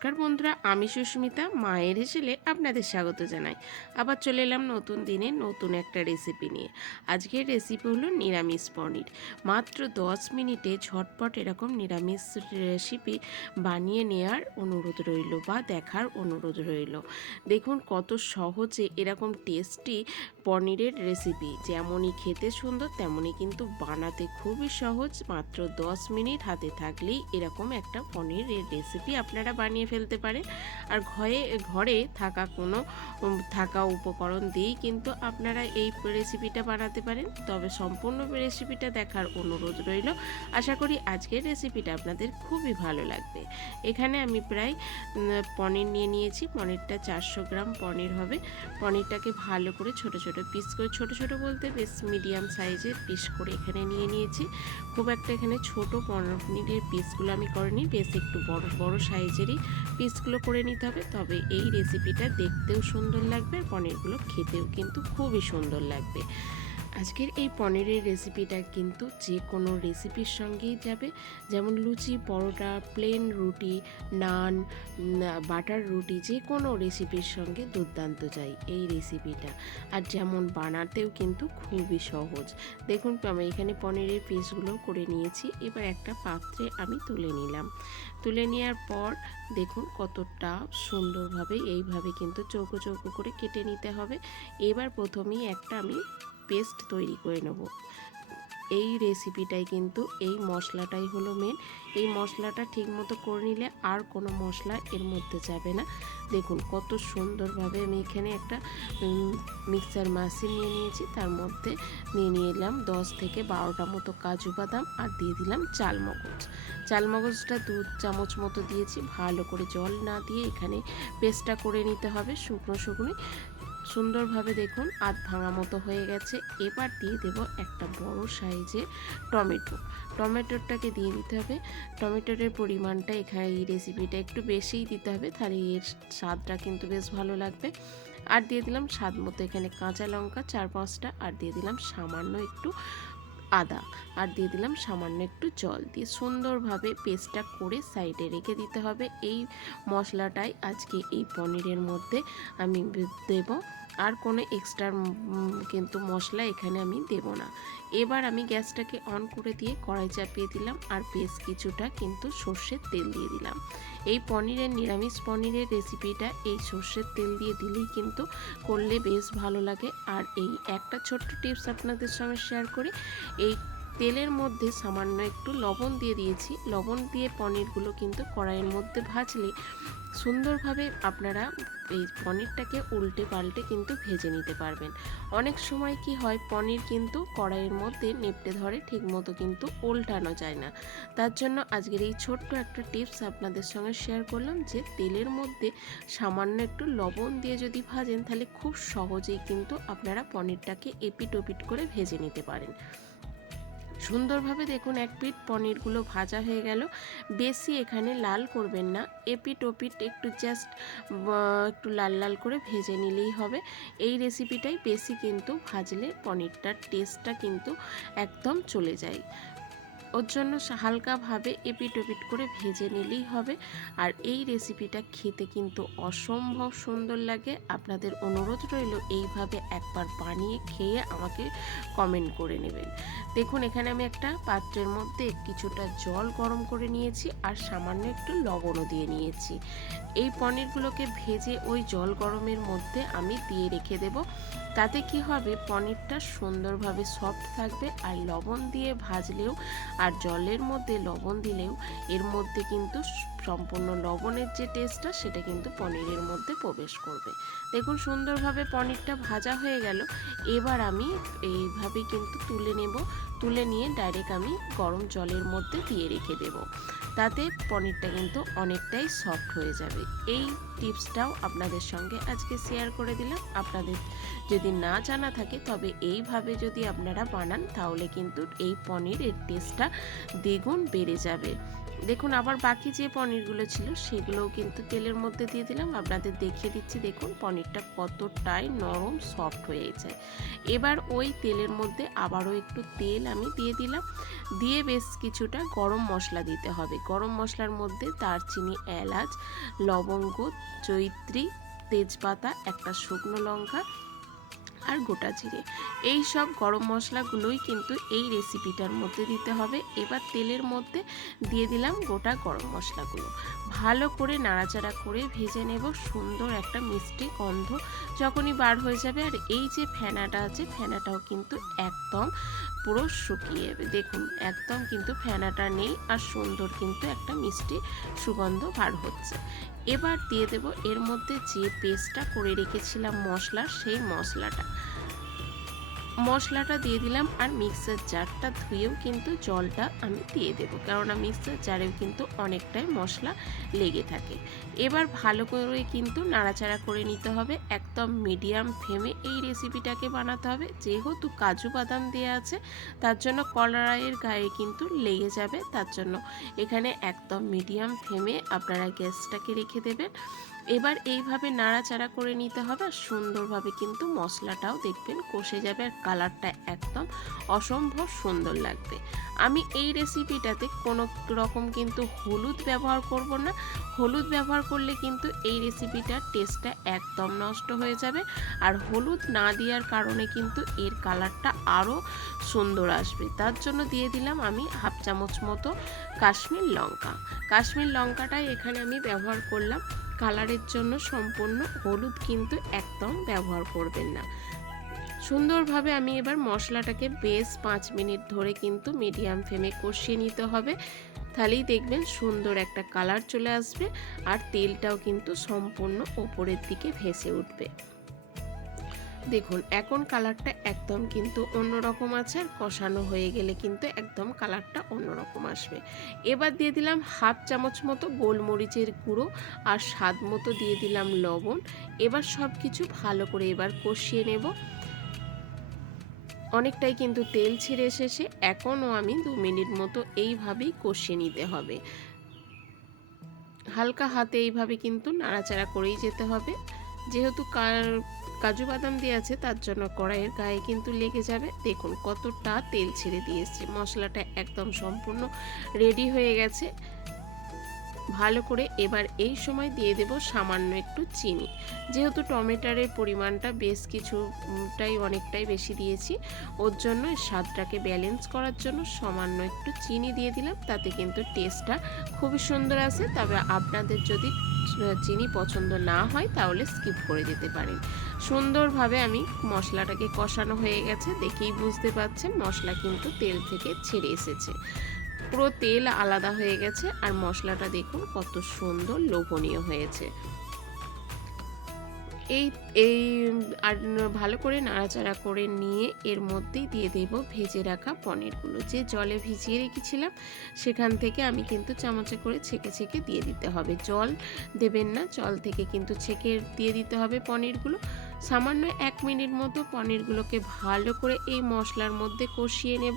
নমস্কার বন্ধুরা, আমি সুস্মিতা, মায়ের হেসেলে আপনাদের স্বাগত জানাই। আবার চলে এলাম নতুন দিনে নতুন একটা রেসিপি নিয়ে। আজকের রেসিপি হলো নিরামিষ পনির। মাত্র দশ মিনিটে ঝটপট এরকম নিরামিষ রেসিপি বানিয়ে নেওয়ার অনুরোধ রইল বা দেখার অনুরোধ রইল। দেখুন কত সহজে এরকম টেস্টি পনিরের রেসিপি যেমনই খেতে সুন্দর, তেমনই কিন্তু বানাতে খুবই সহজ। মাত্র দশ মিনিট হাতে থাকলেই এরকম একটা পনিরের রেসিপি আপনারা বানিয়ে ফেলতে পারেন। আর ঘরে ঘরে থাকা কোনো থাকা উপকরণ দিয়েই কিন্তু আপনারা এই রেসিপিটা বানাতে পারেন। তবে সম্পূর্ণ রেসিপিটা দেখার অনুরোধ রইল। আশা করি আজকের রেসিপিটা আপনাদের খুবই ভালো লাগবে। এখানে আমি প্রায় পনির নিয়ে নিয়েছি। পনিরটা চারশো গ্রাম পনির হবে। পনিরটাকে ভালো করে ছোটো, ছোট পিস করে, ছোট ছোট বলতে বেশ মিডিয়াম সাইজের পিস করে এখানে নিয়ে নিয়েছি। খুব একটা এখানে ছোট পনেরো মিনিটের পিসগুলো আমি করিনি, বেশ একটু বড় বড় সাইজেরই পিসগুলো করে নিতে হবে। তবে এই রেসিপিটা দেখতেও সুন্দর লাগবে আর পনিরগুলো খেতেও কিন্তু খুবই সুন্দর লাগবে। আজকের এই পনিরের রেসিপিটা কিন্তু যে কোনো রেসিপির সঙ্গেই যাবে। যেমন লুচি, পরোটা প্লেন রুটি নান বাটার রুটি, যে কোনো রেসিপির সঙ্গে দুর্দান্ত চাই এই রেসিপিটা আর যেমন বানাতেও কিন্তু খুবই সহজ। দেখুন, আমি এখানে পনিরের পিসগুলো করে নিয়েছি। এবার একটা পাত্রে আমি তুলে নিলাম। তুলে নেওয়ার পর দেখুন কতটা সুন্দরভাবে এইভাবে কিন্তু চৌকো চৌকো করে কেটে নিতে হবে। এবার প্রথমেই একটা আমি পেস্ট তৈরি করে নেব। এই রেসিপিটাই কিন্তু এই মশলাটাই হলো মেন এই মশলাটা ঠিক মতো করে নিলে আর কোনো মশলা এর মধ্যে যাবে না। দেখুন, কত সুন্দরভাবে আমি এখানে একটা মিক্সার মেশিন নিয়ে নিয়েছি। তার মধ্যে নিয়ে নিয়ে এলাম দশ থেকে বারোটা মতো কাজু বাদাম আর দিয়ে দিলাম চালমগজ। চালমগজটা দু চামচ মতো দিয়েছি। ভালো করে জল না দিয়ে এখানে পেস্টটা করে নিতে হবে শুকনো শুকনো সুন্দরভাবে দেখুন, আধ ভাঙা মতো হয়ে গেছে। এবার দিয়ে দেব একটা বড় সাইজের টমেটো। টমেটোটাকে দিয়ে দিতে হবে। টমেটোর পরিমাণটা এখানে এই রেসিপিটা একটু বেশিই দিতে হবে, তাহলে এর স্বাদটা কিন্তু বেশ ভালো লাগবে। আর দিয়ে দিলাম স্বাদ মতো এখানে কাঁচা লঙ্কা, চার পাঁচটা। আর দিয়ে দিলাম সামান্য একটু আদা আর দিয়ে দিলাম সামান্য একটু জল। দিয়ে সুন্দরভাবে পেস্টটা করে সাইডে রেখে দিতে হবে। এই মশলাটাই আজকে এই পনিরের মধ্যে আমি দেব। আর কোনো এক্সট্রা কিন্তু মশলা এখানে আমি দেব না। এবার আমি গ্যাসটাকে অন করে দিয়ে কড়াই চাপিয়ে দিলাম আর বেশ কিছুটা কিন্তু সর্ষের তেল দিয়ে দিলাম। এই পনিরের, নিরামিষ পনিরের রেসিপিটা এই সর্ষের তেল দিয়ে দিলেই কিন্তু করলে বেশ ভালো লাগে। আর এই একটা ছোট্ট টিপস আপনাদের সঙ্গে শেয়ার করি, এই তেলের মধ্যে সামান্য একটু লবণ দিয়ে দিয়েছি। লবণ দিয়ে পনিরগুলো কিন্তু কড়াইয়ের মধ্যে ভাজলে সুন্দরভাবে আপনারা এই পনিরটাকে উল্টে পাল্টে কিন্তু ভেজে নিতে পারবেন। অনেক সময় কি হয়, পনির কিন্তু কড়াইয়ের মধ্যে নেপটে ধরে ঠিকমতো কিন্তু উল্টানো যায় না। তার জন্য আজকের এই ছোট্ট একটা টিপস আপনাদের সঙ্গে শেয়ার করলাম যে, তেলের মধ্যে সামান্য একটু লবণ দিয়ে যদি ভাজেন, তাহলে খুব সহজেই কিন্তু আপনারা পনিরটাকে এপিট ওপিট করে ভেজে নিতে পারেন। সুন্দরভাবে দেখুন, এক পিঠ পনিরগুলো ভাজা হয়ে গেল। বেশি এখানে লাল করবেন না। এপিট ওপিট একটু জাস্ট একটু লাল লাল করে ভেজে নিলেই হবে। এই রেসিপিটাই বেশি কিন্তু ভাজলে পনিরটার টেস্টটা কিন্তু একদম চলে যায়। ওর জন্য হালকাভাবে এপিট ওপিট করে ভেজে নিলেই হবে। আর এই রেসিপিটা খেতে কিন্তু অসম্ভব সুন্দর লাগে। আপনাদের অনুরোধ রইল এইভাবে একবার বানিয়ে খেয়ে আমাকে কমেন্ট করে নেবেন। দেখুন, এখানে আমি একটা পাত্রের মধ্যে কিছুটা জল গরম করে নিয়েছি আর সামান্য একটু লবণও দিয়ে নিয়েছি। এই পনিরগুলোকে ভেজে ওই জল গরমের মধ্যে আমি দিয়ে রেখে দেব। তাতে কি হবে? পনিরটা সুন্দরভাবে সফট থাকবে আর লবণ দিয়ে ভাজলেও আর জলের মধ্যে লবণ দিলেও এর মধ্যে কিন্তু সম্পূর্ণ লবণের যে টেস্টটা সেটা কিন্তু পনিরের মধ্যে প্রবেশ করবে। দেখুন সুন্দরভাবে পনিরটা ভাজা হয়ে গেল। এবার আমি এইভাবে কিন্তু তুলে নেব। তুলে নিয়ে ডাইরেক্ট আমি গরম জলের মধ্যে দিয়ে রেখে দেব। তাতে পনিরটা কিন্তু অনেকটাই সফট হয়ে যাবে। এই টিপসটাও আপনাদের সঙ্গে আজকে শেয়ার করে দিলাম। আপনাদের যদি না জানা থাকে, তবে এইভাবে যদি আপনারা বানান, তাহলে কিন্তু এই পনিরের টেস্টটা দ্বিগুণ বেড়ে যাবে। দেখুন, আবার বাকি যে পনিরগুলো ছিল, সেগুলোও কিন্তু তেলের মধ্যে দিয়ে দিলাম। আপনাদের দেখিয়ে দিচ্ছি, দেখুন, পনিরটা কতটাই নরম সফট হয়ে যায় এবার ওই তেলের মধ্যে আবারও একটু তেল আমি দিয়ে দিলাম। দিয়ে বেশ কিছুটা গরম মশলা দিতে হবে। গরম মশলার মধ্যে দারচিনি, এলাচ, লবঙ্গ জৈত্রী তেজপাতা, একটা শুকনো লঙ্কা আর গোটা জিরে। এই সব গরম মশলাগুলোই কিন্তু এই রেসিপিটার মধ্যে দিতে হবে। এবার তেলের মধ্যে দিয়ে দিলাম গোটা গরম মশলাগুলো। ভালো করে নাড়াচাড়া করে ভেজে নেব। সুন্দর একটা মিষ্টি গন্ধ যখনই বার হয়ে যাবে, আর এই যে ফেনাটা আছে, ফেনাটাও কিন্তু একদম পুরো শুকিয়ে যাবে। দেখুন, একদম কিন্তু ফেনাটা নেই, আর সুন্দর কিন্তু একটা মিষ্টি সুগন্ধ বার হচ্ছে। এবার দিয়ে দেব, এর মধ্যে যে পেস্টটা করে রেখেছিলাম মশলা সেই মশলাটা। মশলাটা দিয়ে দিলাম আর মিক্সার জারটা ধুয়েও কিন্তু জলটা আমি দিয়ে দেবো। কেননা মিক্সার জারেও কিন্তু অনেকটাই মশলা লেগে থাকে। এবার ভালো করে কিন্তু নাড়াচাড়া করে নিতে হবে। একদম মিডিয়াম ফ্লেমে এই রেসিপিটাকে বানাতে হবে। যেহেতু কাজু বাদাম দেওয়া আছে, তার জন্য কড়াইয়ের গায়ে কিন্তু লেগে যাবে। তার জন্য এখানে একদম মিডিয়াম ফ্লেমে আপনারা গ্যাসটাকে রেখে দেবেন। এবার এইভাবে নাড়াচাড়া করে নিতে হবে আর সুন্দরভাবে কিন্তু মশলাটাও দেখবেন কষে যাবে আর কালারটা একদম অসম্ভব সুন্দর লাগবে। আমি এই রেসিপিটাতে কোনো রকম কিন্তু হলুদ ব্যবহার করব না। হলুদ ব্যবহার করলে কিন্তু এই রেসিপিটার টেস্টটা একদম নষ্ট হয়ে যাবে আর হলুদ না দেওয়ার কারণে কিন্তু এর কালারটা আরও সুন্দর আসবে। তার জন্য দিয়ে দিলাম আমি হাফ চামচ মতো কাশ্মীর লঙ্কা। কাশ্মীর লঙ্কাটাই এখানে আমি ব্যবহার করলাম। কালারের জন্য সম্পূর্ণ হলুদ কিন্তু একদম ব্যবহার করবেন না। সুন্দরভাবে আমি এবার মশলাটাকে বেশ পাঁচ মিনিট ধরে কিন্তু মিডিয়াম ফ্লেমে কষিয়ে নিতে হবে। তাহলেই দেখবেন সুন্দর একটা কালার চলে আসবে আর তেলটাও কিন্তু সম্পূর্ণ ওপরের দিকে ভেসে উঠবে। দেখুন, এখন কালারটা একদম কিন্তু অন্যরকম আছে কষানো হয়ে গেলে কিন্তু একদম কালারটা অন্যরকম আসবে। এবার দিয়ে দিলাম হাফ চামচ মতো গোলমরিচের গুঁড়ো আর স্বাদ মতো দিয়ে দিলাম লবণ। এবার সব কিছু ভালো করে এবার কষিয়ে নেব। অনেকটাই কিন্তু তেল ছেড়ে এসেছে, এখনও আমি দু মিনিট মতো এইভাবেই কষিয়ে নিতে হবে। হালকা হাতে এইভাবে কিন্তু নাড়াচাড়া করেই যেতে হবে। যেহেতু কাজু বাদাম দিয়ে আছে, তার জন্য কড়াইয়ের গায়ে কিন্তু লেগে যাবে। দেখুন কতটা তেল ছেড়ে দিয়েছে মশলাটা একদম সম্পূর্ণ রেডি হয়ে গেছে। ভালো করে এবার এই সময় দিয়ে দেব সামান্য একটু চিনি। যেহেতু টমেটারের পরিমাণটা বেশ কিছুটাই অনেকটাই বেশি দিয়েছি, ওর জন্য স্বাদটাকে ব্যালেন্স করার জন্য সামান্য একটু চিনি দিয়ে দিলাম, তাতে কিন্তু টেস্টটা খুবই সুন্দর আসে তবে আপনাদের যদি চিনি পছন্দ না হয়, তাহলে স্কিপ করে যেতে পারেন। সুন্দরভাবে আমি মশলাটাকে কষানো হয়ে গেছে, দেখেই বুঝতে পারছেন মশলা কিন্তু তেল থেকে ছেড়ে এসেছে। পুরো তেল আলাদা হয়ে গেছে আর মশলাটা দেখুন কত সুন্দর লোভনীয় হয়েছে। এই এই, আর ভালো করে নাড়াচাড়া করে নিয়ে এর মধ্যেই দিয়ে দেব ভেজে রাখা পনিরগুলো। যে জলে ভিজিয়ে রেখেছিলাম, সেখান থেকে আমি কিন্তু চামচে করে ছেঁকে ছেঁকে দিয়ে দিতে হবে। জল দেবেন না, জল থেকে কিন্তু ছেঁকে দিয়ে দিতে হবে পনিরগুলো। সামান্য এক মিনিট মতো পনিরগুলোকে ভালো করে এই মশলার মধ্যে কষিয়ে নেব।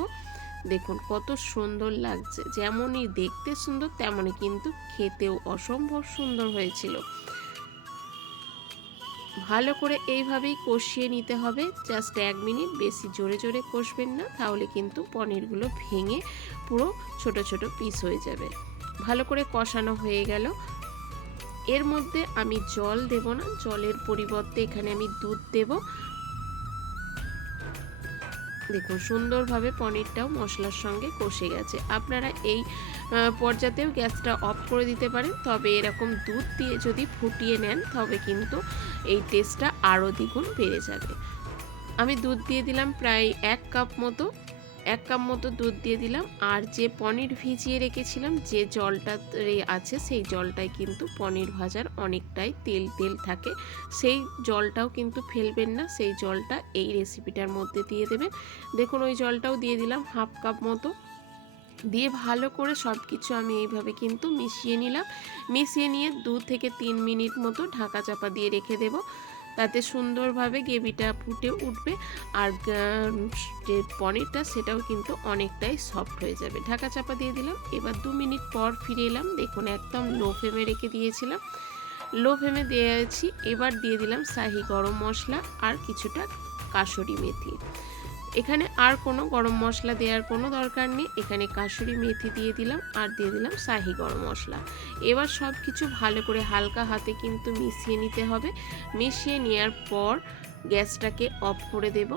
দেখুন, কত সুন্দর লাগছে। যেমনই দেখতে সুন্দর, তেমনই কিন্তু খেতেও অসম্ভব সুন্দর হয়েছিল। ভালো করে এইভাবেই কষিয়ে নিতে হবে। জাস্ট এক মিনিট, বেশি জোরে জোরে কষবেন না, তাহলে কিন্তু পনিরগুলো ভেঙে পুরো ছোট ছোট পিস হয়ে যাবে। ভালো করে কষানো হয়ে গেল। এর মধ্যে আমি জল দেব না, জলের পরিবর্তে এখানে আমি দুধ দেব। দেখুন, সুন্দরভাবে পনিরটাও মশলার সঙ্গে কষে গেছে। আপনারা এই পর্যাতেও গ্যাসটা অফ করে দিতে পারেন, তবে এরকম দুধ দিয়ে যদি ফুটিয়ে নেন, তবে কিন্তু এই টেস্টটা আরও দ্বিগুণ বেড়ে যাবে। আমি দুধ দিয়ে দিলাম প্রায় এক কাপ মতো। এক কাপ মতো দুধ দিয়ে দিলাম। আর যে পনির ভিজিয়ে রেখেছিলাম, যে জলটা আছে, সেই জলটায় কিন্তু পনির ভাজার অনেকটাই তেল তেল থাকে। সেই জলটাও কিন্তু ফেলবেন না, সেই জলটা এই রেসিপিটার মধ্যে দিয়ে দেবেন। দেখুন, ওই জলটাও দিয়ে দিলাম হাফ কাপ মতো। দিয়ে ভালো করে সব কিছু আমি এইভাবে কিন্তু মিশিয়ে নিলাম। মিশিয়ে নিয়ে দু থেকে তিন মিনিট মতো ঢাকা চাপা দিয়ে রেখে দেবো। তাতে সুন্দরভাবে গ্রেভিটা ফুটে উঠবে আর যে পনিরটা সেটাও কিন্তু অনেকটাই সফট হয়ে যাবে। ঢাকা চাপা দিয়ে দিলাম। এবার দু মিনিট পর ফিরে এলাম। দেখুন, একদম লো ফ্লেমে রেখে দিয়েছিলাম। লো ফ্লেমে দিয়েছি। এবার দিয়ে দিলাম শাহি গরম মশলা আর কিছুটা কাসুরি মেথি। এখানে আর কোনো গরম মশলা দেওয়ার কোনো দরকার নেই। এখানে কাসুরি মেথি দিয়ে দিলাম আর দিয়ে দিলাম শাহি গরম মশলা। এবার সব কিছু ভালো করে হালকা হাতে কিন্তু মিশিয়ে নিতে হবে। মিশিয়ে নেওয়ার পর গ্যাসটাকে অফ করে দেব।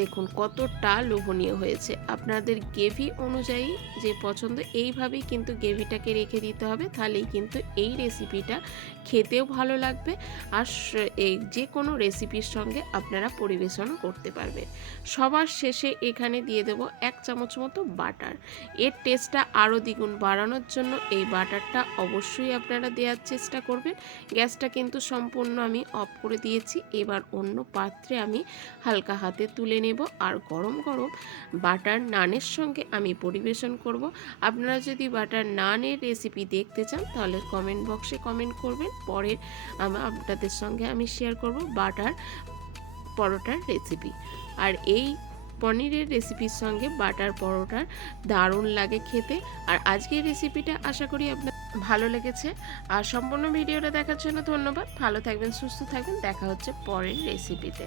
দেখুন কতটা লোভনীয় হয়েছে। আপনাদের গ্রেভি অনুযায়ী যে পছন্দ, এইভাবেই কিন্তু গ্রেভিটাকে রেখে দিতে হবে। তাহলেই কিন্তু এই রেসিপিটা খেতেও ভালো লাগবে আর এই যে কোনো রেসিপির সঙ্গে আপনারা পরিবেশন করতে পারবেন। সবার শেষে এখানে দিয়ে দেবো এক চামচ মতো বাটার। এর টেস্টটা আরও দ্বিগুণ বাড়ানোর জন্য এই বাটারটা অবশ্যই আপনারা দেওয়ার চেষ্টা করবেন। গ্যাসটা কিন্তু সম্পূর্ণ আমি অফ করে দিয়েছি। এবার অন্য পাত্রে আমি হালকা হাতে তুলে নেব আর গরম গরম বাটার নানের সঙ্গে আমি পরিবেশন করব। আপনারা যদি বাটার নানের রেসিপি দেখতে চান তাহলে কমেন্ট বক্সে কমেন্ট করবেন। পরের আপনাদের সঙ্গে আমি শেয়ার করব বাটার পরোটার রেসিপি আর এই পনিরের রেসিপির সঙ্গে বাটার পরোটার দারুণ লাগে খেতে। আর আজকের রেসিপিটা আশা করি আপনার ভালো লেগেছে। আর সম্পূর্ণ ভিডিওটা দেখার জন্য ধন্যবাদ। ভালো থাকবেন, সুস্থ থাকবেন। দেখা হচ্ছে পরের রেসিপিতে